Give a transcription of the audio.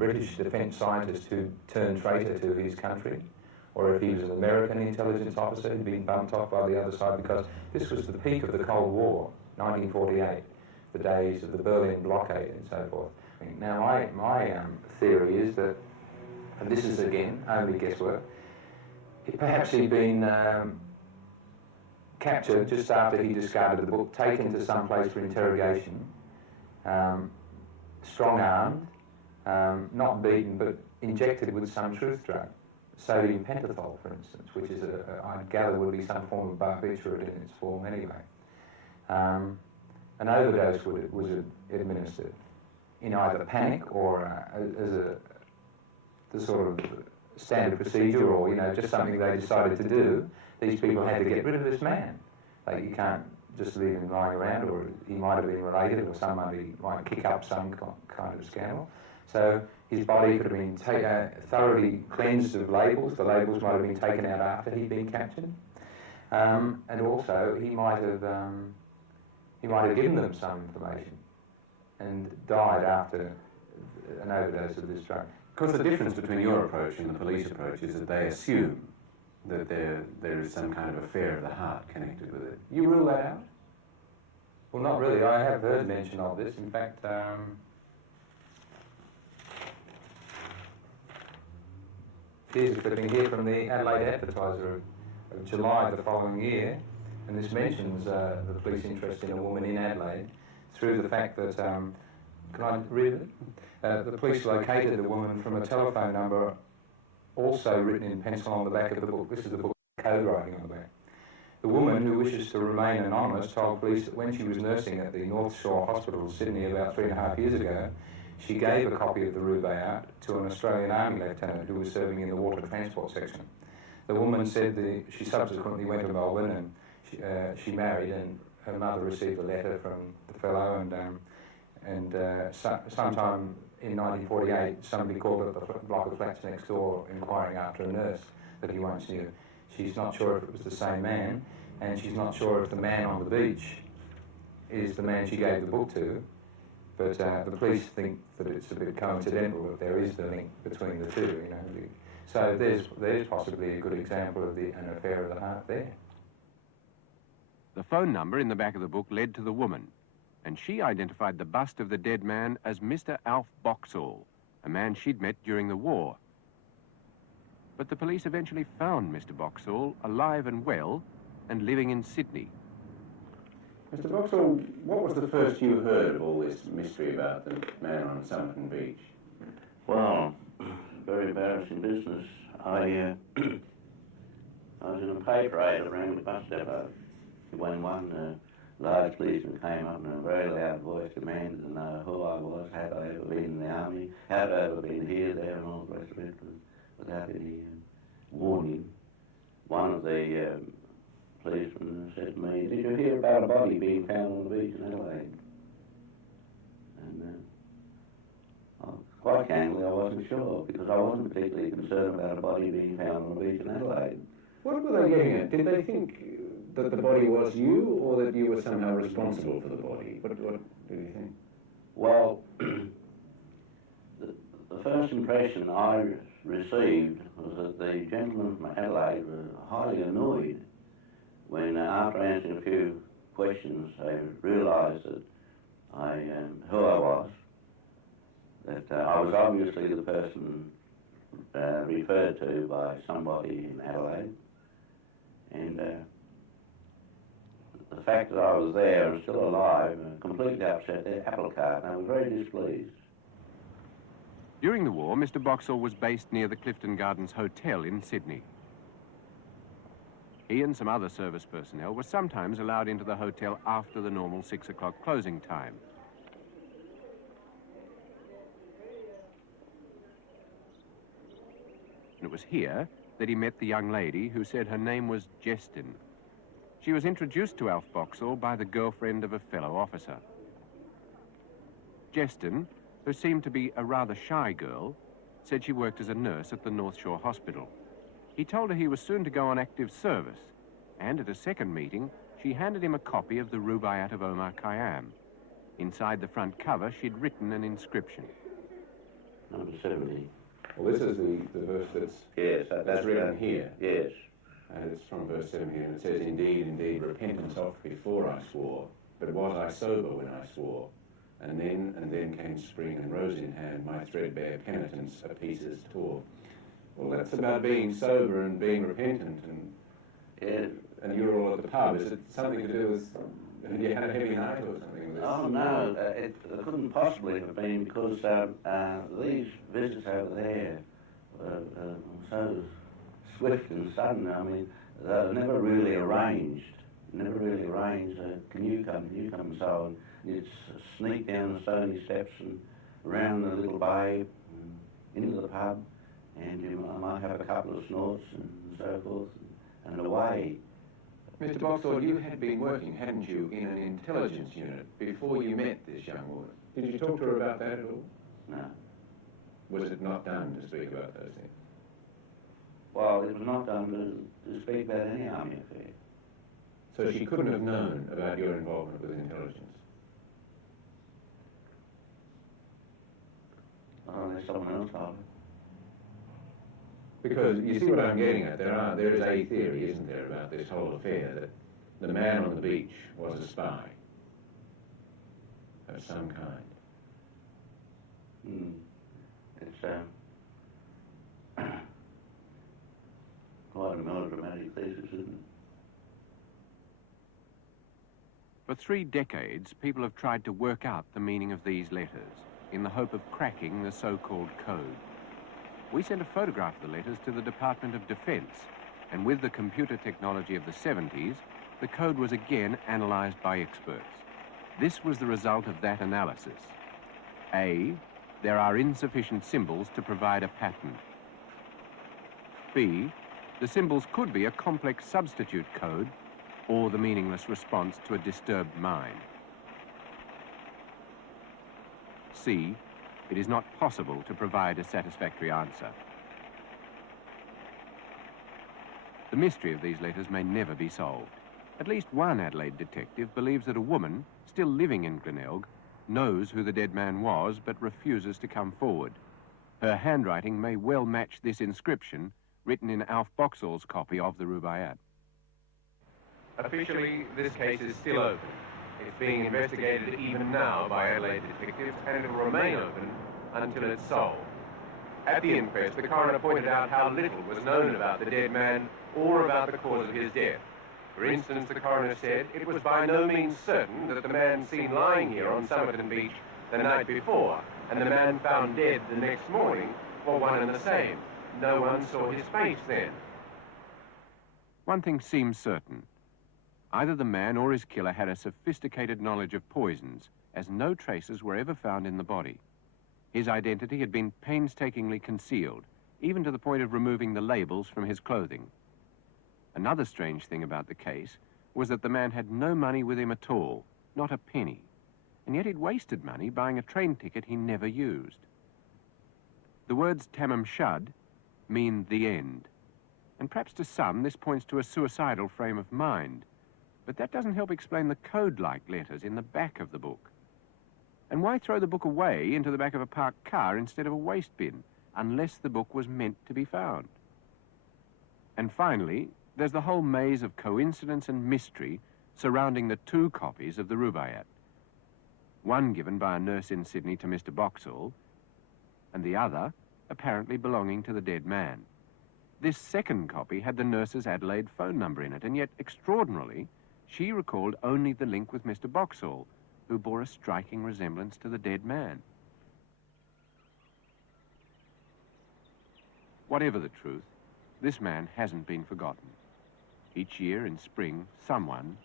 British defence scientist who turned traitor to his country, or if he was an American intelligence officer who'd been bumped off by the other side, because this was the peak of the Cold War, 1948, the days of the Berlin blockade and so forth. Now, my theory is that, and this is again only guesswork, perhaps he'd been captured just after he discarded the book, taken to some place for interrogation, strong-armed, not beaten, but injected with some truth drug, sodium pentothal, for instance, which is, I gather, would be some form of barbiturate in its form anyway. An overdose was administered in either panic or as the sort of standard procedure, or just something they decided to do. These people had to get rid of this man. Like, you can't just leave him lying around, or he might have been related, or somebody might kick up some kind of scandal. So his body could have been thoroughly cleansed of labels. The labels might have been taken out after he'd been captured, and also he might have given them some information and died after an overdose of this drug. Of course, the difference between your approach and the police approach is that they assume that there is some kind of affair of the heart connected with it. You rule that out? Well, not really. I have heard mention of this. In fact, here's a clipping here from the Adelaide Advertiser of July the following year, and this mentions the police interest in a woman in Adelaide through the fact that, can I read it? The police located the woman from a telephone number also written in pencil on the back of the book. This is the book, code writing on the back. The woman, who wishes to remain anonymous, told police that when she was nursing at the North Shore Hospital of Sydney about 3.5 years ago, she gave a copy of the Rubaiyat to an Australian Army lieutenant who was serving in the water transport section. The woman said that she subsequently went to Melbourne and she married, and her mother received a letter from the fellow, and sometime in 1948 somebody called at the block of flats next door inquiring after a nurse that he once knew. She's not sure if it was the same man, and she's not sure if the man on the beach is the man she gave the book to, but the police think that it's a bit coincidental that there is the link between the two, So there's possibly a good example of an affair of the heart there. The phone number in the back of the book led to the woman, and she identified the bust of the dead man as Mr. Alf Boxall, a man she'd met during the war. But the police eventually found Mr. Boxall alive and well and living in Sydney. Mr. Boxall, what was the first you heard of all this mystery about the man on Somerton Beach? Well, very embarrassing business. I was in a pay parade around the bus depot when one large policeman came up in a very loud voice, demanded to know who I was, had I ever been in the army, had I ever been here, there, and all the rest of it, without any warning. One of the policemen said to me, "Did you hear about a body being found on the beach in Adelaide?" And quite candidly, I wasn't sure, because I wasn't particularly concerned about a body being found on the beach in Adelaide. What were they getting at? Did they think that the body was you, or that you were somehow responsible for the body? What do you think? Well, the first impression I received was that the gentlemen from Adelaide were highly annoyed when, after answering a few questions, they realised that who I was, that I was obviously the person referred to by somebody in Adelaide, and the fact that I was there and still alive completely upset their apple cart, and I was very displeased. During the war, Mr. Boxall was based near the Clifton Gardens Hotel in Sydney. He and some other service personnel were sometimes allowed into the hotel after the normal 6 o'clock closing time. And it was here that he met the young lady who said her name was Jestin. She was introduced to Alf Boxall by the girlfriend of a fellow officer. Jestin, who seemed to be a rather shy girl, said she worked as a nurse at the North Shore Hospital. He told her he was soon to go on active service, and at a second meeting, she handed him a copy of the Rubaiyat of Omar Khayyam. Inside the front cover, she'd written an inscription. number 70. Well, this is the verse that's written here. Yes. And it's from verse 70, and it says, "Indeed, indeed, repentance oft before I swore, but was I sober when I swore? And then came spring, and rose in hand, my threadbare penitence a pieces tore." Well, that's about being sober and being repentant, and you're all at the pub. Is it something to do with, have you had a heavy night or something with this? Oh, no, it couldn't possibly have been, because these visits over there were so swift and sudden. I mean, they were never really arranged. Can you come, and so on. You'd sneak down the stony steps and around the little bay and into the pub, and you might have a couple of snorts and so forth, and away. Mr. Boxall, you had been working, hadn't you, in an intelligence unit before you met this young woman? Did you talk to her about that at all? No. Was it not done to speak about those things? Well, it was not done to speak about any army affair. So she couldn't have known about your involvement with intelligence? Unless someone else told her. Because you see what I'm getting at, there is a theory, isn't there, about this whole affair, that the man on the beach was a spy of some kind. It's quite a melodramatic thesis, isn't it? For 3 decades, people have tried to work out the meaning of these letters in the hope of cracking the so-called code. We sent a photograph of the letters to the Department of Defense, and with the computer technology of the 70s, the code was again analyzed by experts. This was the result of that analysis. A, there are insufficient symbols to provide a pattern. B, the symbols could be a complex substitute code or the meaningless response to a disturbed mind. C, it is not possible to provide a satisfactory answer. The mystery of these letters may never be solved. At least one Adelaide detective believes that a woman, still living in Glenelg, knows who the dead man was but refuses to come forward. Her handwriting may well match this inscription written in Alf Boxall's copy of the Rubaiyat. Officially, this case is still open. It's being investigated even now by Adelaide detectives, and it will remain open until it's solved. At the inquest, the coroner pointed out how little was known about the dead man or about the cause of his death. For instance, the coroner said it was by no means certain that the man seen lying here on Somerton Beach the night before and the man found dead the next morning were one and the same. No one saw his face then. One thing seems certain. Either the man or his killer had a sophisticated knowledge of poisons, as no traces were ever found in the body. His identity had been painstakingly concealed, even to the point of removing the labels from his clothing. Another strange thing about the case was that the man had no money with him at all, not a penny, and yet he'd wasted money buying a train ticket he never used. The words Tamam Shud mean the end, and perhaps to some this points to a suicidal frame of mind. But that doesn't help explain the code-like letters in the back of the book. And why throw the book away into the back of a parked car instead of a waste bin, unless the book was meant to be found? And finally, there's the whole maze of coincidence and mystery surrounding the 2 copies of the Rubaiyat. One given by a nurse in Sydney to Mr. Boxall, and the other apparently belonging to the dead man. This second copy had the nurse's Adelaide phone number in it, and yet, extraordinarily, she recalled only the link with Mr. Boxall, who bore a striking resemblance to the dead man. Whatever the truth, this man hasn't been forgotten. Each year in spring, someone